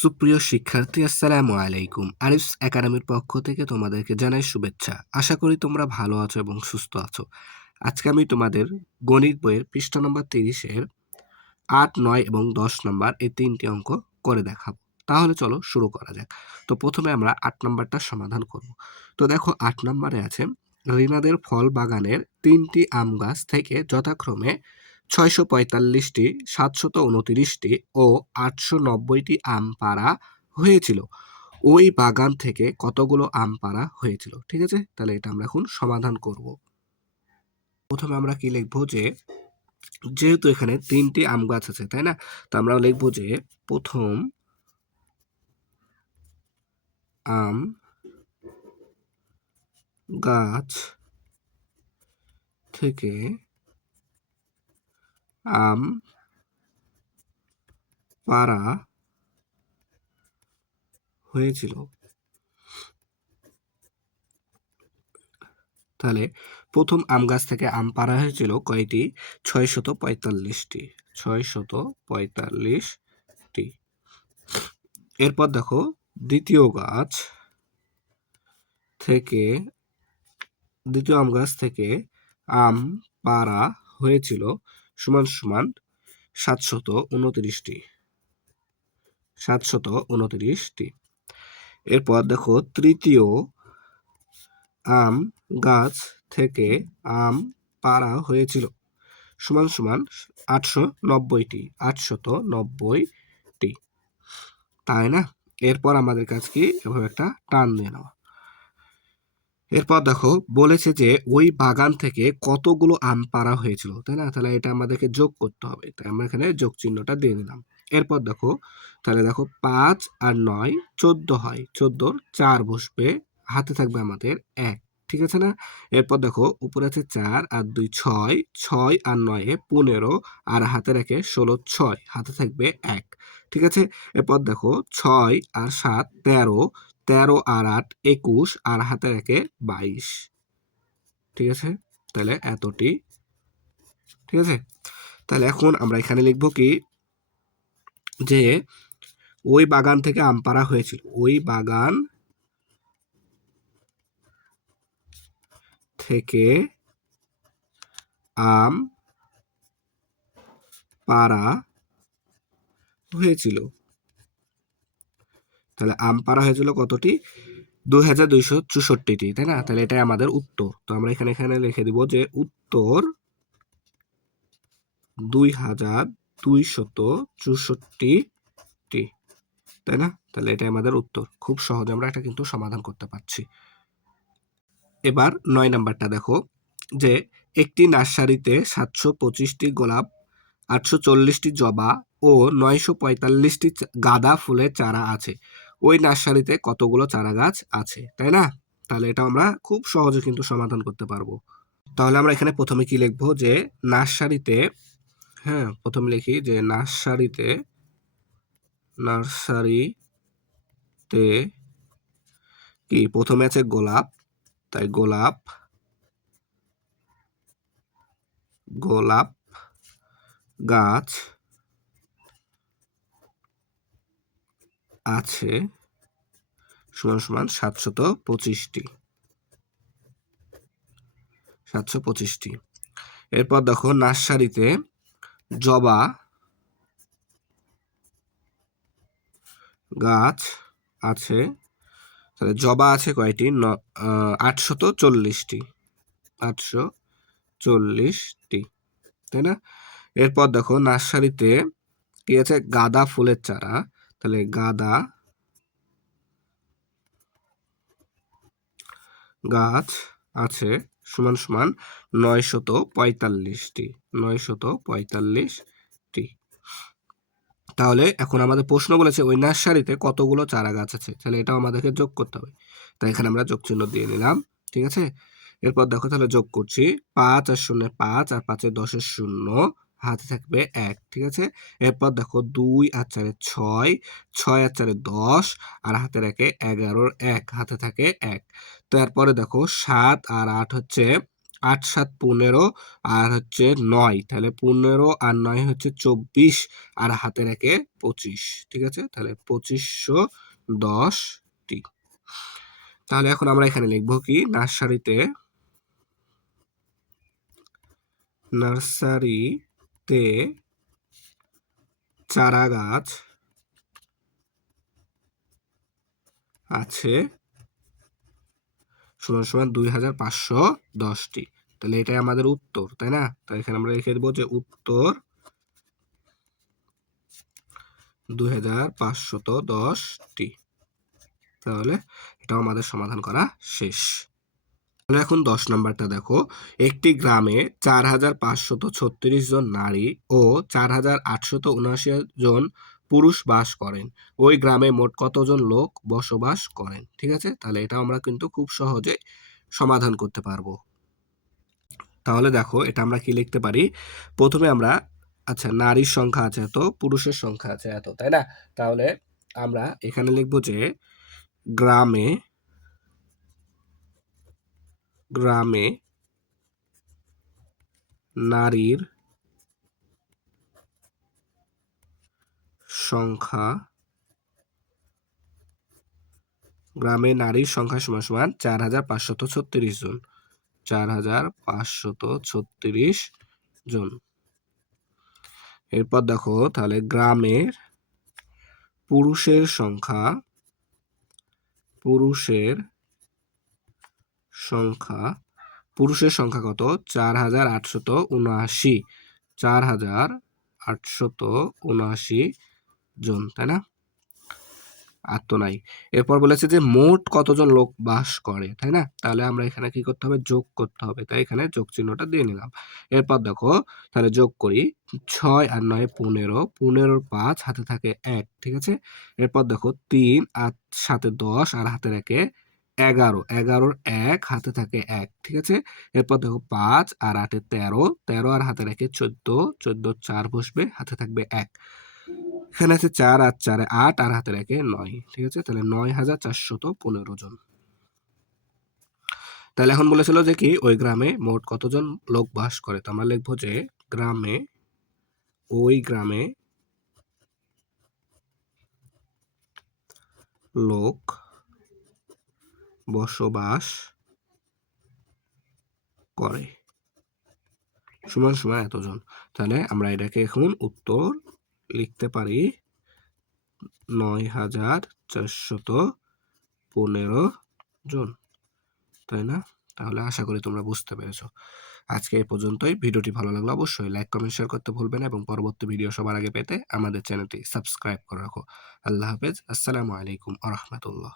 সুপ্রিয় শিক্ষার্থী, আসসালামু আলাইকুম। আরিফস একাডেমির পক্ষ থেকে তোমাদেরকে জানাই শুভেচ্ছা। আশা করি তোমরা ভালো আছো এবং সুস্থ আছো। আজকে আমি তোমাদের গণিত বইয়ের পৃষ্ঠা নম্বর 30-এর 8, 9 এবং 10 নম্বর এই 3টি অঙ্ক করে দেখাবো। তাহলে চলো শুরু করা যাক। তো প্রথমে আমরা 8 নম্বরটা সমাধান করব। তো দেখো 8 নম্বরে আছে রিনাদের ফল বাগানের 3টি আম গাছ থেকে যথাক্রমে 645টি, 729টি ও 890টি আম পাড়া হয়েছিল। ওই বাগান থেকে কতগুলো আম পাড়া হয়েছিল? ঠিক আছে, তাহলে এটা আমরা এখন সমাধান করব। প্রথমে আমরা কি লিখবো, যে যেহেতু এখানে 3টি আম গাছ আছে, তাই না? তো আমরা লিখবো যে প্রথম আম গাছ থেকে আম পাড়া হয়েছিল। তাহলে প্রথম আম গাছ থেকে আম পাড়া হয়েছিল কয়টি? 645টি। 645টি। এরপর দেখো দ্বিতীয় আম গাছ থেকে আম পাড়া হয়েছিল সমান সমান 729টি। 729টি। এরপর দেখো তৃতীয় আম গাছ থেকে আম পাড়া হয়েছিল সমান সমান 890টি। 890টি, তাই না? এরপর আমাদের কাজ কি? এভাবে একটা টান দিয়ে নেওয়া। এরপর দেখো বলেছে যে ওই বাগান থেকে কতগুলো আম পাড়া হয়েছিল, তাই না? তাহলে এটা আমাদেরকে যোগ করতে হবে, তাই আমরা এখানে যোগ চিহ্নটা দিয়ে দিলাম। এরপর দেখো, তাহলে দেখো 5 আর 9 14 হয়, 14-র 4 বসবে, হাতে থাকবে আমাদের 1। ঠিক আছে না? এরপর দেখো উপরে আছে 4 আর 2 6, 6 আর 9 15, আর হাতে রেখে 16, 6 হাতে থাকবে 1। ঠিক আছে। এরপর দেখো 6 আর 7 13, 13 আর 8 21, আর হাতে রেখে 22। ঠিক আছে, তাহলে এতটি। ঠিক আছে, তাহলে এখন আমরা এখানে লিখবো কি, যে ওই বাগান থেকে আম পাড়া হয়েছিল। ওই বাগান থেকে আম পাড়া হয়েছিল। তাহলে আম পাড়া হয়েছিল কতটি? 2264টি, তাই না? তাহলে এটাই আমাদের উত্তর। তো আমরা এখানে এখানে লিখে দিব যে উত্তর 2264টি, তাই না? তাহলে এটাই আমাদের উত্তর। খুব সহজে আমরা এটা কিন্তু সমাধান করতে পারছি। এবার 9 নাম্বারটা দেখো, যে একটি নার্সারিতে 725টি গোলাপ, 840টি জবা ও 945টি গাঁদা ফুলের চারা আছে। ওই নার্সারিতে কতগুলো চারা গাছ আছে, তাই না? তাহলে এটা আমরা খুব সহজে কিন্তু সমাধান করতে পারবো। তাহলে আমরা এখানে প্রথমে কি লিখবো, যে নার্সারিতে, হ্যাঁ প্রথমে লিখি যে নার্সারিতে কি প্রথমে আছে গোলাপ, তাই গোলাপ গাছ আছে সমান সমান 725টি। এরপর দেখো নার্সারিতে জবা গাছ আছে, তাহলে জবা আছে কয়টি? 840টি। 840টি, তাই না? এরপর দেখো নার্সারিতে কি আছে? গাঁদা ফুলের চারা, তাহলে গাঁদা গাছ আছে সমান সমান 945টি। 945টি। তাহলে এখন আমাদের প্রশ্ন বলেছে ওই নার্সারিতে কতগুলো চারা গাছ আছে, তাহলে এটাও আমাদেরকে যোগ করতে হবে। তাই এখানে আমরা যোগ চিহ্ন দিয়ে নিলাম। ঠিক আছে। এরপর দেখো তাহলে যোগ করছি, 5 আর 0 5, আর 5 এর 10 0, হাতে থাকবে 1। ঠিক আছে। এরপর দেখো 2 আর 4 6, 6 আর 4 10, আর হাতে রাখে 11, 1 হাতে থাকে 1। তারপরে দেখো 7 আর 8 হচ্ছে 8 7 15 আর হচ্ছে 9, তাহলে 15 আর 9 হচ্ছে 24 আর হাতের একে 25, ঠিক আছে, তাহলে 2510টি। তাহলে এখন আমরা এখানে লিখবো কি, নার্সারিতে চারা গাছ আছে সমান সমান 2510টি। তাহলে এটাই আমাদের উত্তর, তাই না? তাই এখানে আমরা লিখে দেবো যে উত্তর 2510টি। তাহলে এটাও আমাদের সমাধান করা শেষ। তাহলে এখন 10 নম্বরটা দেখো, একটি গ্রামে 4536 জন নারী ও 4879 জন পুরুষ বাস করেন। ওই গ্রামে মোট কতজন লোক বসবাস করেন? ঠিক আছে, তাহলে এটা আমরা কিন্তু খুব সহজে সমাধান করতে পারবো। তাহলে দেখো, এটা আমরা কি লিখতে পারি, প্রথমে আমরা, আচ্ছা, নারীর সংখ্যা আছে এত, পুরুষের সংখ্যা আছে এত, তাই না? তাহলে আমরা এখানে লিখবো যে গ্রামে গ্রামে নারীর সংখ্যা সমান সমান 4536 জন, 4536 জন। এরপর দেখো, তাহলে গ্রামের পুরুষের সংখ্যা কত? 4879, 4879 জন, তাই না? আর তো নাই। এরপর বলেছে যে মোট কতজন লোক বাস করে, তাই না? তাহলে আমরা এখানে কি করতে হবে, যোগ করতে হবে, তাই এখানে যোগ চিহ্নটা দিয়ে নিলাম। এরপর দেখো, তাহলে যোগ করি, 6 আর 9 15, 15 5 হাতে থাকে 1, ঠিক আছে। এরপর দেখো 3 আর 7 10 আর হাতের একে 11, 11 1 হাতে থাকে 1, ঠিক আছে। এরপর দেখো 5 আর 8 13, 13 আর হাতের একে 14, 14 4 বসবে, হাতে থাকবে 1। এখানে আছে 4 আর 4 8 আর হাতে রেখে 9, ঠিক আছে, তাহলে 9415 জন। তাহলে এখন বলেছিল যে কি, ওই গ্রামে মোট কতজন লোক বাস করে, তো আমরা লিখবো যে ওই গ্রামে লোক বসবাস করে সমান সমান এতজন। তাহলে আমরা এটাকে এখন উত্তর লিখতে পারি 9415 জন, তাই না? তাহলে আশা করি তোমরা বুঝতে পেরেছো। আজকে এই পর্যন্তই। ভিডিওটি ভালো লাগলে অবশ্যই লাইক, কমেন্ট, শেয়ার করতে ভুলবেন এবং পরবর্তী ভিডিও সবার আগে পেতে আমাদের চ্যানেলটি সাবস্ক্রাইব করে রাখো। আল্লাহ হাফেজ। আসসালামু আলাইকুম ওয়া রাহমাতুল্লাহ।